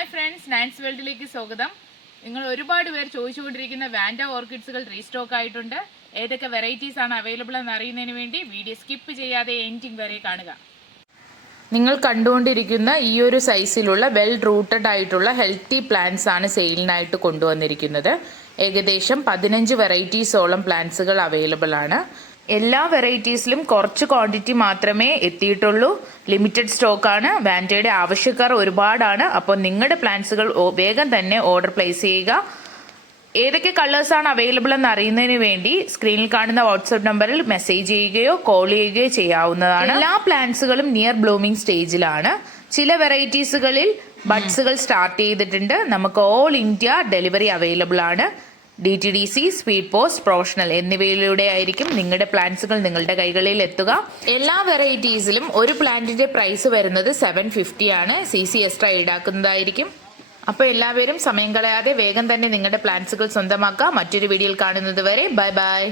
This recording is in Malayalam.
ഹായ് ഫ്രണ്ട്സ്, നയൻസ് വേൾഡിലേക്ക് സ്വാഗതം. നിങ്ങൾ ഒരുപാട് പേർ ചോദിച്ചുകൊണ്ടിരിക്കുന്ന വാൻഡ ഓർക്കിഡ്സുകൾ റീസ്റ്റോക്ക് ആയിട്ടുണ്ട്. ഏതൊക്കെ വെറൈറ്റീസ് ആണ് അവൈലബിൾ എന്ന് അറിയുന്നതിന് വേണ്ടി വീഡിയോ സ്കിപ്പ് ചെയ്യാതെ എൻഡിങ് വരെ കാണുക. നിങ്ങൾ കണ്ടുകൊണ്ടിരിക്കുന്ന ഈ ഒരു സൈസിലുള്ള വെൽ റൂട്ടഡ് ആയിട്ടുള്ള ഹെൽത്തി പ്ലാന്റ്സ് ആണ് സെയിലിനായിട്ട് കൊണ്ടുവന്നിരിക്കുന്നത്. ഏകദേശം 15 വെറൈറ്റീസോളം പ്ലാന്റ്സുകൾ അവൈലബിൾ ആണ്. എല്ലാ വെറൈറ്റീസിലും കുറച്ച് ക്വാണ്ടിറ്റി മാത്രമേ എത്തിയിട്ടുള്ളൂ. ലിമിറ്റഡ് സ്റ്റോക്കാണ്. വാൻഡയുടെ ആവശ്യക്കാർ ഒരുപാടാണ്. അപ്പോൾ നിങ്ങളുടെ പ്ലാന്റ്സുകൾ വേഗം തന്നെ ഓർഡർ പ്ലേസ് ചെയ്യുക. ഏതൊക്കെ കളേഴ്സാണ് അവൈലബിൾ എന്ന് അറിയുന്നതിന് വേണ്ടി സ്ക്രീനിൽ കാണുന്ന വാട്സ്ആപ്പ് നമ്പറിൽ മെസ്സേജ് ചെയ്യുകയോ കോൾ ചെയ്യുകയോ ചെയ്യാവുന്നതാണ്. എല്ലാ പ്ലാന്റ്സുകളും നിയർ ബ്ലൂമിംഗ് സ്റ്റേജിലാണ്. ചില വെറൈറ്റീസുകളിൽ ബഡ്സുകൾ സ്റ്റാർട്ട് ചെയ്തിട്ടുണ്ട്. നമുക്ക് ഓൾ ഇന്ത്യ ഡെലിവറി അവൈലബിൾ ആണ്. DTDC, സ്പീഡ് പോസ്റ്റ്, പ്രൊഫഷണൽ എന്നിവയിലൂടെ ആയിരിക്കും നിങ്ങളുടെ പ്ലാന്റ്സുകൾ നിങ്ങളുടെ കൈകളിൽ എത്തുക. എല്ലാ വെറൈറ്റീസിലും ഒരു പ്ലാന്റിന്റെ പ്രൈസ് വരുന്നത് 750 ആണ്. CC എക്സ്ട്രാ ഈടാക്കുന്നതായിരിക്കും. അപ്പോൾ എല്ലാവരും സമയം കളയാതെ വേഗം തന്നെ നിങ്ങളുടെ പ്ലാന്റ്സുകൾ സ്വന്തമാക്കുക. മറ്റൊരു വീഡിയോയിൽ കാണുന്നത് വരെ ബൈ ബൈ.